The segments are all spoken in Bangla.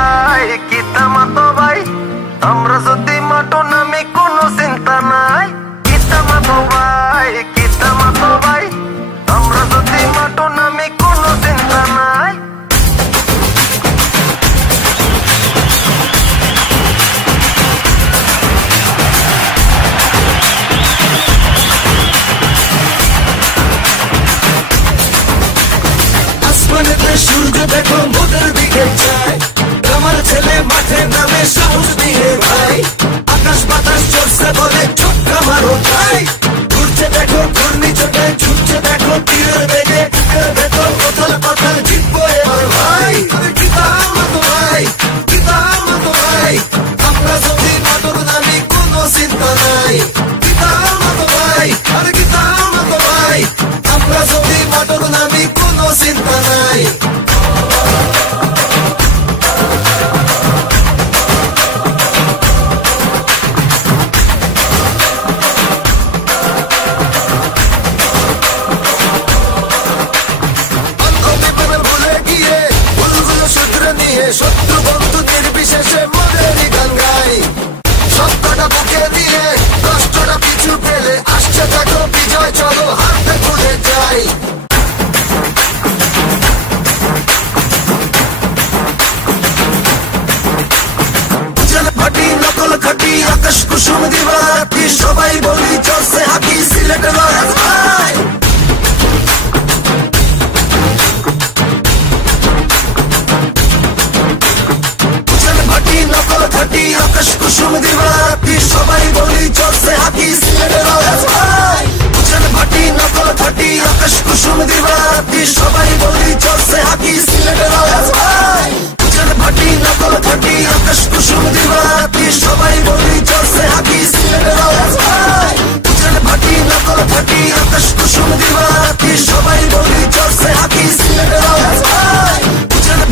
ভাই কিতা মাতো ভাই আমরা যদি মাটো নামে কোনো চিন্তা নাই কিতা মাতো ভাই আমরা যদি মাটো নামে কোনো চিন্তা নাই আসমানেতে সূর্য দেখো মোদের দিকে যায় আমার ছেলে মাঠে নামে সাহস দিয়ে ভাই আকাশ বাতাস চলছে বলে চোখটা মারো ভাই ঘুরছে দেখো ঘূর্ণিঝড়ে ছুটছে দেখো তীরের বেগে ভেতর কোথাল কোথাল জিতবো এবার ভাই কিতা মাতো ভাই আমরা যদি মাটোর নামে কোনো চিন্তা নাই কিতা মাতো ভাই আমরা যদি মাটোর নামে কোনো চিন্তা নাই শত্রু বন্ধু নির্বিশেষে মোদেরই গান গাই সত্যটা বুকে দিয়ে কষ্টটা পিছু ফেলে আসছে দেখো বিজয় চলো হাতে ভুলে যাই ফাটি নকল খাটি আকাশ কুসুম দিবারাতি সবাই বলি চলছে হাকি সিলেটের ভাই নকল খাটি আকাশ কুসুম দিবারাতি সবাই বলি চলছে হাকি সিলেটের ভাই ভাটি নকল খাটি আকাশ কুসুম দিবারাতি সবাই বলি চলছে হাকি সিলেটের ভাই ভাটি নকল খাটি আকাশ কুসুম দিবারাতি সবাই বলি চলছে হাকি সিলেটের ভাই ভাটি নকল খাটি আকাশ কুসুম দিবারাতি সবাই বলি চলছে হাকি সিলেটের ভাই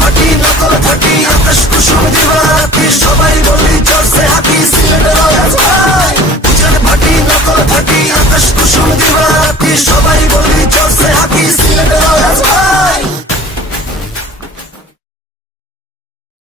ভাটি নকল খাটি আকাশ কুসুম দিবারাতি সবাই বলি চলছে হাকি সিলেটের